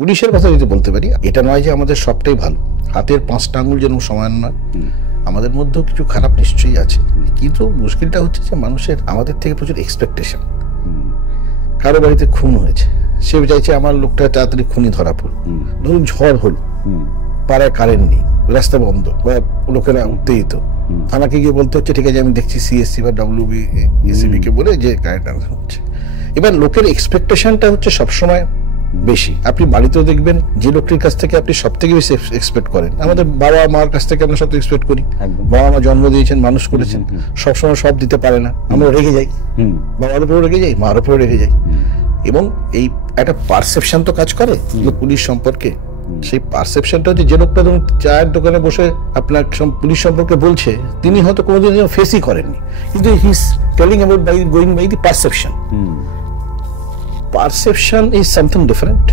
পুলিশের কথা যদি বলতে পারি, এটা নয় যে আমাদের সবটাই ভালো, হাতের 5টা আঙুল যেন সমান নয়, আমাদের মধ্যেও কিছু খারাপ নিশ্চয়ই আছে। কিন্তু মুশকিলটা হচ্ছে যে মানুষের আমাদের থেকে প্রচুর এক্সপেকটেশন। কারো বাড়িতে খুন হয়েছে, সে চাইছে আমার লোকটা তাড়াতাড়ি খুনি ধরা পড়ল। ধরুন ঝড় হলো, পাড়ায় কারেন্ট নেই, রাস্তা বন্ধ, লোকেরা উত্তেজিত, থানাকে গিয়ে বলতে হচ্ছে ঠিক আছে আমি দেখছি সিএসসি বা WBSCB কে বলে যে কারেন্ট আনা হচ্ছে। এবার লোকের এক্সপেকটেশনটা হচ্ছে সবসময় বেশি। আপনি বাড়িতেও দেখবেন যে লোকটির কাছ থেকে আপনি সব থেকে বেশি এক্সপেক্ট করেন, আমাদের বাবা মার কাছ থেকে আমরা সব এক্সপেক্ট করি। বাবা মা জন্ম দিয়েছেন, মানুষ করেছেন, সবসময় সব দিতে পারে না, আমরা রেগে যাই, বাবার উপরেও রেগে যাই, মার উপরেও রেগে যাই। এবং এই একটা পারসেপশন তো কাজ করে পুলিশ সম্পর্কে। সেই পারসেপশনটা হচ্ছে যে লোকটা ধরুন চায়ের দোকানে বসে আপনার পুলিশ সম্পর্কে বলছে, তিনি হয়তো কোনোদিন ফেসই করেননি, কিন্তু he is telling about by going by the perception. Perception is something different.